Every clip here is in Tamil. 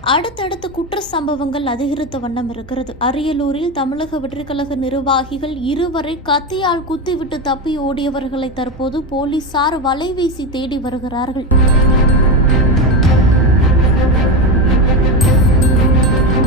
அடுத்தடுத்து குற்ற சம்பவங்கள் அதிகரித்த வண்ணம் இருக்கிறது. அரியலூரில் தமிழக வெற்றிக்கழக நிர்வாகிகள் இருவரை கத்தியால் குத்திவிட்டு தப்பி ஓடியவர்களை தற்போது போலீசார் வலைவீசி தேடி வருகிறார்கள்.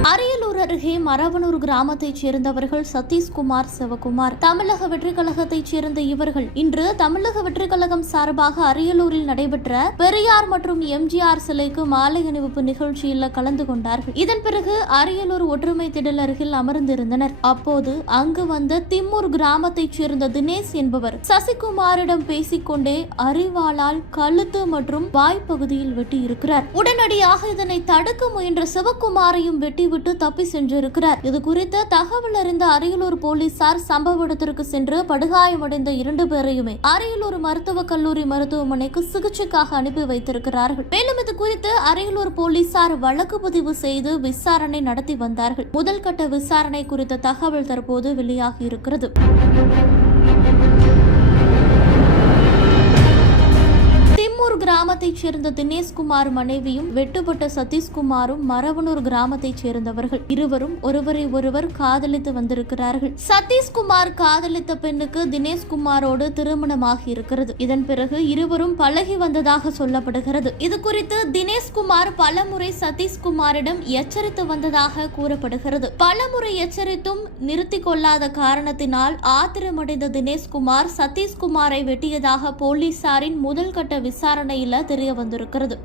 அரிய அருகே மரவனூர் கிராமத்தைச் சேர்ந்தவர்கள் சதீஷ்குமார் சிவகுமார். தமிழக வெற்றிக்கழகத்தைச் சேர்ந்த இவர்கள் இன்று தமிழக வெற்றிக்கழகம் சார்பாக அரியலூரில் நடைபெற்ற பெரியார் மற்றும் எம்ஜிஆர் சிலைக்கு மாலை அணிவிப்பு நிகழ்ச்சியில் கலந்து கொண்டார்கள். இதன் பிறகு அரியலூர் ஒற்றுமை திடல் அருகில் அமர்ந்திருந்தனர். அப்போது அங்கு வந்த திம்மூர் கிராமத்தைச் சேர்ந்த தினேஷ் என்பவர் சசிகுமாரிடம் பேசிக்கொண்டே அறிவாளால் கழுத்து மற்றும் வாய்ப்பகுதியில் வெட்டியிருக்கிறார். உடனடியாக இதனை தடுக்க முயன்ற சிவகுமாரையும் வெட்டிவிட்டு தப்பி சென்றிருக்கிறார். இது குறித்து தகவல் அறிந்த அரியலூர் போலீசார் சம்பவ இடத்திற்கு சென்று படுகாயமடைந்த இரண்டு பேரையுமே அரியலூர் மருத்துவக் கல்லூரி மருத்துவமனைக்கு சிகிச்சைக்காக அனுப்பி வைத்திருக்கிறார்கள். மேலும் இது குறித்து அரியலூர் போலீசார் வழக்கு பதிவு செய்து விசாரணை நடத்தி வந்தார்கள். முதல் கட்ட விசாரணை குறித்த தகவல் தற்போது வெளியாகி இருக்கிறது. மரவனூர் கிராமத்தைச் சேர்ந்த தினேஷ்குமார் மனைவியும் வெட்டுப்பட்ட சதீஷ்குமாரும் மரவனூர் கிராமத்தைச் சேர்ந்தவர்கள். இருவரும் ஒருவரை ஒருவர் காதலித்து வந்திருக்கிறார்கள். சதீஷ்குமார் காதலித்த பெண்ணுக்கு தினேஷ்குமாரோடு திருமணமாகி இருக்கிறது. இதன் பிறகு இருவரும் பழகி வந்ததாக சொல்லப்படுகிறது. இது குறித்து தினேஷ்குமார் பலமுறை சதீஷ்குமாரிடம் எச்சரித்து வந்ததாக கூறப்படுகிறது. பலமுறை எச்சரித்தும் நிறுத்திக் கொள்ளாத காரணத்தினால் ஆத்திரமடைந்த தினேஷ்குமார் சதீஷ்குமாரை வெட்டியதாக போலீசாரின் முதல் கட்ட விசாரணை விசாரணையில் தெரிய வந்திருக்கிறது.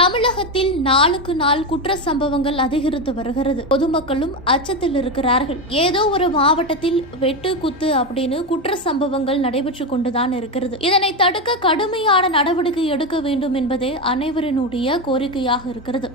தமிழகத்தில் நாளுக்கு நாள் குற்ற சம்பவங்கள் அதிகரித்து வருகிறது. பொதுமக்களும் அச்சத்தில் இருக்கிறார்கள். ஏதோ ஒரு மாவட்டத்தில் வெட்டு குத்து அப்படின்னு குற்ற சம்பவங்கள் நடைபெற்று கொண்டுதான் இருக்கிறது. இதனை தடுக்க கடுமையான நடவடிக்கை எடுக்க வேண்டும் என்பதே அனைவரினுடைய கோரிக்கையாக இருக்கிறது.